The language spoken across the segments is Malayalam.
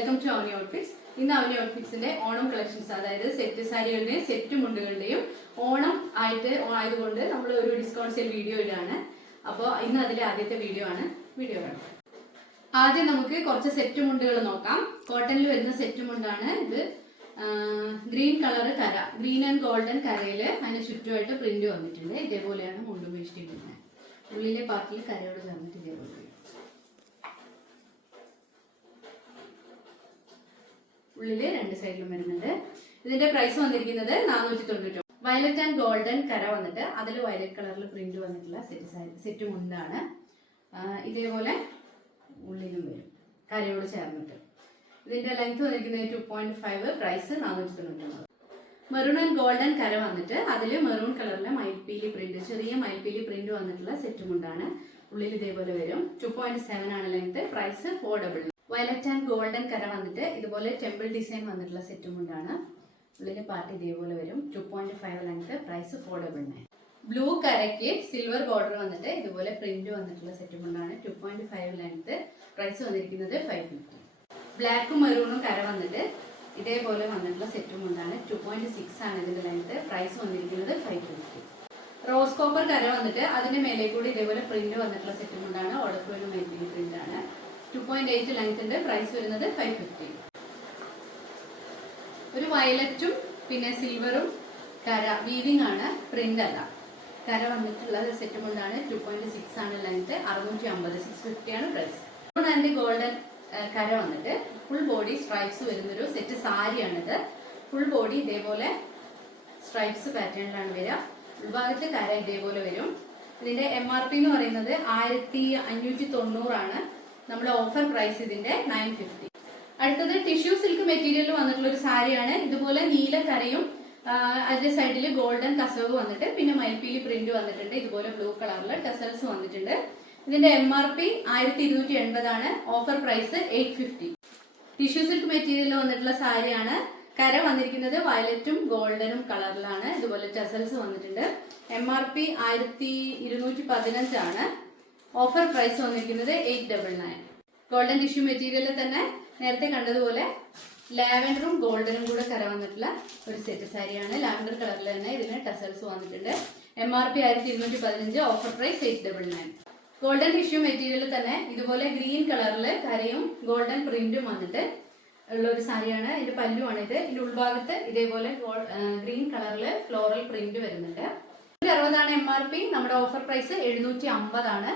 Welcome to Avani outfits. ഇന്ന് അവനി ഔട്ട്ഫിറ്റ്സിന്റെ ഓണം കളക്ഷൻസ്, അതായത് സെറ്റ് സാരികളുടെയും സെറ്റ് മുണ്ടുകളുടെയും ഓണം ആയതുകൊണ്ട് നമ്മൾ ഒരു ഡിസ്കൗണ്ട് സെയിൽ വീഡിയോ ഇടാണ്. അപ്പോൾ ഇന്ന് അതിലെ ആദ്യത്തെ വീഡിയോ കാണാം. ആദ്യം നമുക്ക് കുറച്ച് സെറ്റ് മുണ്ടുകൾ നോക്കാം. കോട്ടണിൽ വരുന്ന സെറ്റ് മുണ്ടാണ് ഇത്. ഗ്രീൻ കളർ കര, ഗ്രീൻ ആൻഡ് ഗോൾഡൻ കരയില് അതിന് ചുറ്റുമായിട്ട് പ്രിന്റ് വന്നിട്ടുണ്ട്. ഇതേപോലെയാണ് മുണ്ടും വേഷ്ടിക്കുന്നത്. ഉള്ളിലെ പാർട്ടിയിൽ കരയോട് ചേർന്നിട്ട് ഇതേപോലെ. ഉള്ളില് രണ്ട് സൈഡിലും വരുന്നുണ്ട്. ഇതിന്റെ പ്രൈസ് വന്നിരിക്കുന്നത് 490. വയലറ്റ് ആൻഡ് ഗോൾഡൻ കര വന്നിട്ട് അതിൽ വയലറ്റ് കളറിൽ പ്രിന്റ് വന്നിട്ടുള്ള സെറ്റ് മുണ്ടാണ്. ഇതേപോലെ ഉള്ളിലും വരും കരയോട് ചേർന്നിട്ട്. ഇതിന്റെ ലെങ്ത് വന്നിരിക്കുന്നത് 2.5, പ്രൈസ് 490. മെറൂൺ ആൻഡ് ഗോൾഡൻ കര വന്നിട്ട് അതിൽ മെറൂൺ കളറിലെ മയിൽപ്പീലി പ്രിന്റ്, ചെറിയ മയിൽപ്പീലി പ്രിന്റ് വന്നിട്ടുള്ള സെറ്റ് മുണ്ടാണ്. ഉള്ളിൽ ഇതേപോലെ വരും. 2.7 ആണ് length, price 400. Violet and golden കര വന്നിട്ട് ഇതുപോലെ ടെമ്പിൾ ഡിസൈൻ വന്നിട്ടുള്ള സെറ്റ് മുണ്ടാണ്. ഉള്ളിലെ പാർട്ട് ഇതേപോലെ വരും. 2.5 ലെങ്ത്, പ്രൈസ് 499. ബ്ലൂ കരയ്ക്ക് സിൽവർ ബോർഡർ വന്നിട്ട് ഇതുപോലെ പ്രിന്റ് വന്നിട്ടുള്ള സെറ്റ് മുണ്ടാണ്. 2.5 ലെങ്ത്, പ്രൈസ് വന്നിരിക്കുന്നത് 550. ബ്ലാക്കും മെറൂണും കര വന്നിട്ട് ഇതേപോലെ വന്നിട്ടുള്ള സെറ്റ് മുണ്ടാണ്. 2.6 ആണ് ഇതിന്റെ ലെങ്ത്, പ്രൈസ് വന്നിരിക്കുന്നത് 550. റോസ് കോപ്പർ കര വന്നിട്ട് അതിന്റെ മേലെ കൂടി ഇതേപോലെ പ്രിന്റ് വന്നിട്ടുള്ള സെറ്റ് മുണ്ടാണ്. ഓടക്കുവലും മൈപ്പിലി പ്രിന്റ് ആണ്. 2.8 ലെങ്ത് ഉണ്ട്, പ്രൈസ് വരുന്നത് 550. ഒരു വയലറ്റും പിന്നെ സിൽവറും കര വീവിംഗ് ആണ്, പ്രിന്റ് അല്ല. കര വന്നിട്ടുള്ള സെറ്റ് മുണ്ടാണ്. 2.6 ആണ് ലെങ്ത്, 650, 650 ആണ് പ്രൈസ്. ബ്രൗൺ ആൻഡ് ഗോൾഡൻ കര വന്നിട്ട് ഫുൾ ബോഡി സ്ട്രൈപ്സ് വരുന്നൊരു സെറ്റ് സാരിയാണിത്. ഫുൾ ബോഡി ഇതേപോലെ സ്ട്രൈപ്സ് പാറ്റേണിലാണ് വരിക. ഉൾഭാഗത്ത് കര ഇതേപോലെ വരും. ഇതിന്റെ MRP എന്ന് പറയുന്നത് 1590 ആണ്. നമ്മുടെ ഓഫർ പ്രൈസ് ഇതിന്റെ 950. അടുത്തത് ടിഷ്യൂ സിൽക്ക് മെറ്റീരിയൽ വന്നിട്ടുള്ള ഒരു സാരിയാണ്. ഇതുപോലെ നീല കരയും അതിന്റെ സൈഡിൽ ഗോൾഡൻ കസവ് വന്നിട്ട് പിന്നെ മയിൽപ്പീലി പ്രിന്റ് വന്നിട്ടുണ്ട്. ഇതുപോലെ ബ്ലൂ കളറിൽ ടെസൽസ് വന്നിട്ടുണ്ട്. ഇതിന്റെ MRP 1280 ആണ്. Offer price 850. Tissue silk material വന്നിട്ടുള്ള സാരിയാണ്. കര വന്നിരിക്കുന്നത് വയലറ്റും ഗോൾഡനും കളറിലാണ്. ഇതുപോലെ ടെസൽസ് വന്നിട്ടുണ്ട്. MRP 1215 ആണ്. ഓഫർ പ്രൈസ് വന്നിരിക്കുന്നത് 899. ഗോൾഡൻ ടിഷ്യൂ മെറ്റീരിയലിൽ തന്നെ നേരത്തെ കണ്ടതുപോലെ ലാവൻഡറും ഗോൾഡനും കൂടെ കര വന്നിട്ടുള്ള ഒരു സെറ്റ് സാരിയാണ്. ലാവൻഡർ കളറിൽ തന്നെ ഇതിന് ടെസൽസ് വന്നിട്ടുണ്ട്. MRP 1215, offer price 899. Golden tissue മെറ്റീരിയലിൽ തന്നെ ഇതുപോലെ ഗ്രീൻ കളറിൽ കരയും ഗോൾഡൻ പ്രിന്റും വന്നിട്ട് ഉള്ള ഒരു സാരിയാണ്. ഇതിന്റെ പല്ലുവാണ് ഇത്. ഇതിന്റെ ഉൾഭാഗത്ത് ഇതേപോലെ ഗ്രീൻ കളറിൽ ഫ്ലോറൽ പ്രിന്റ് വരുന്നുണ്ട്. 60 ആണ് MRP. നമ്മുടെ ഓഫർ പ്രൈസ് 750 ആണ്.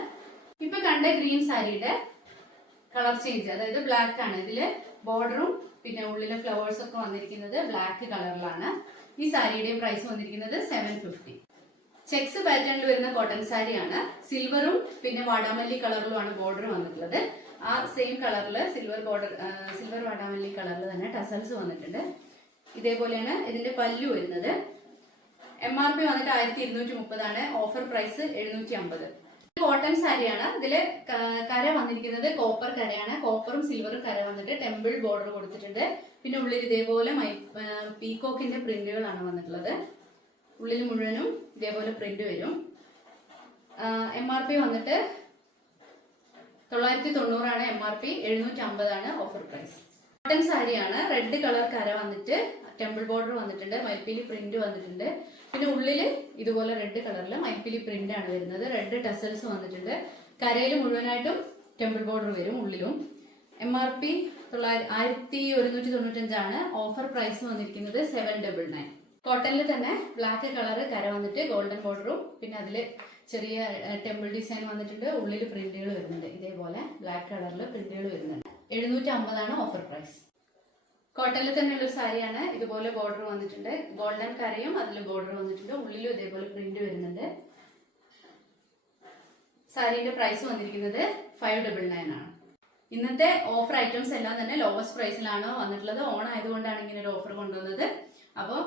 ഇപ്പൊ കണ്ട ഗ്രീൻ സാരിയുടെ കളർ ചേഞ്ച്, അതായത് ബ്ലാക്ക് ആണ്. ഇതില് ബോർഡറും പിന്നെ ഉള്ളിലെ ഫ്ലവേഴ്സ് ഒക്കെ വന്നിരിക്കുന്നത് ബ്ലാക്ക് കളറിലാണ്. ഈ സാരിയുടെ പ്രൈസ് വന്നിരിക്കുന്നത് 750. ചെക്സ് പാറ്റേണിൽ വരുന്ന കോട്ടൺ സാരിയാണ്. സിൽവറും പിന്നെ വാടാമല്ലി കളറിലുമാണ് ബോർഡർ വന്നിട്ടുള്ളത്. ആ സെയിം കളറില് സിൽവർ വാടാമല്ലി കളറിൽ തന്നെ ടസൽസ് വന്നിട്ടുണ്ട്. ഇതേപോലെയാണ് ഇതിന്റെ പല്ലു വരുന്നത്. MRP വന്നിട്ട് 1230 ആണ്. Offer price 750. കോട്ടൺ സാരിയാണ്. ഇതില് കര വന്നിരിക്കുന്നത് കോപ്പർ കരയാണ്. കോപ്പറും സിൽവറും കര വന്നിട്ട് ടെമ്പിൾ ബോർഡർ കൊടുത്തിട്ടുണ്ട്. പിന്നെ ഉള്ളിൽ ഇതേപോലെ പീകോക്കിന്റെ പ്രിന്റുകളാണ് വന്നിട്ടുള്ളത്. ഉള്ളിൽ മുഴുവനും ഇതേപോലെ പ്രിന്റ് വരും. MRP വന്നിട്ട് 990 ആണ്. MRP 750 ആണ്. Offer price. കോട്ടൺ സാരിയാണ്. റെഡ് കളർ കര വന്നിട്ട് ടെമ്പിൾ ബോർഡർ വന്നിട്ടുണ്ട്. മയിൽപ്പീലി പ്രിന്റ് വന്നിട്ടുണ്ട്. പിന്നെ ഉള്ളില് ഇതുപോലെ റെഡ് കളറിൽ മയിൽപ്പീലി പ്രിന്റ് ആണ് വരുന്നത്. റെഡ് ടെസൽസ് വന്നിട്ടുണ്ട്. കരയിൽ മുഴുവനായിട്ടും ടെമ്പിൾ ബോർഡർ വരും ഉള്ളിലും. MRP 1195 ആണ്. ഓഫർ പ്രൈസ് വന്നിരിക്കുന്നത് 799. കോട്ടണിൽ തന്നെ ബ്ലാക്ക് കളർ കര വന്നിട്ട് ഗോൾഡൻ ബോർഡറും പിന്നെ അതില് ചെറിയ ടെമ്പിൾ ഡിസൈൻ വന്നിട്ടുണ്ട്. ഉള്ളിൽ പ്രിന്റുകൾ വരുന്നുണ്ട്. ഇതേപോലെ ബ്ലാക്ക് കളറിൽ പ്രിന്റുകൾ വരുന്നുണ്ട്. 750 ആണ് ഓഫർ പ്രൈസ്. കോട്ടണിൽ തന്നെയുള്ള ഒരു സാരിയാണ്. ഇതുപോലെ ബോർഡർ വന്നിട്ടുണ്ട്. ഗോൾഡൻ കരയും അതിൽ ബോർഡർ വന്നിട്ടുണ്ട്. ഉള്ളിലും ഇതേപോലെ പ്രിന്റ് വരുന്നുണ്ട്. സാരിയുടെ പ്രൈസ് വന്നിരിക്കുന്നത് 599 ആണ്. ഇന്നത്തെ ഓഫർ ഐറ്റംസ് എല്ലാം തന്നെ ലോവസ്റ്റ് പ്രൈസിലാണ് വന്നിട്ടുള്ളത്. ഓണം ആയതുകൊണ്ടാണ് ഇങ്ങനെ ഒരു ഓഫർ കൊണ്ടുവന്നത്. അപ്പോൾ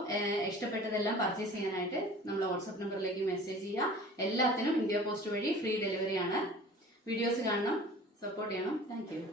ഇഷ്ടപ്പെട്ടതെല്ലാം പർച്ചേസ് ചെയ്യാനായിട്ട് നമ്മൾ വാട്സപ്പ് നമ്പറിലേക്ക് മെസ്സേജ് ചെയ്യുക. എല്ലാത്തിനും ഇന്ത്യ പോസ്റ്റ് വഴി ഫ്രീ ഡെലിവറി ആണ്. വീഡിയോസ് കാണണം, സപ്പോർട്ട് ചെയ്യണം. Thank you.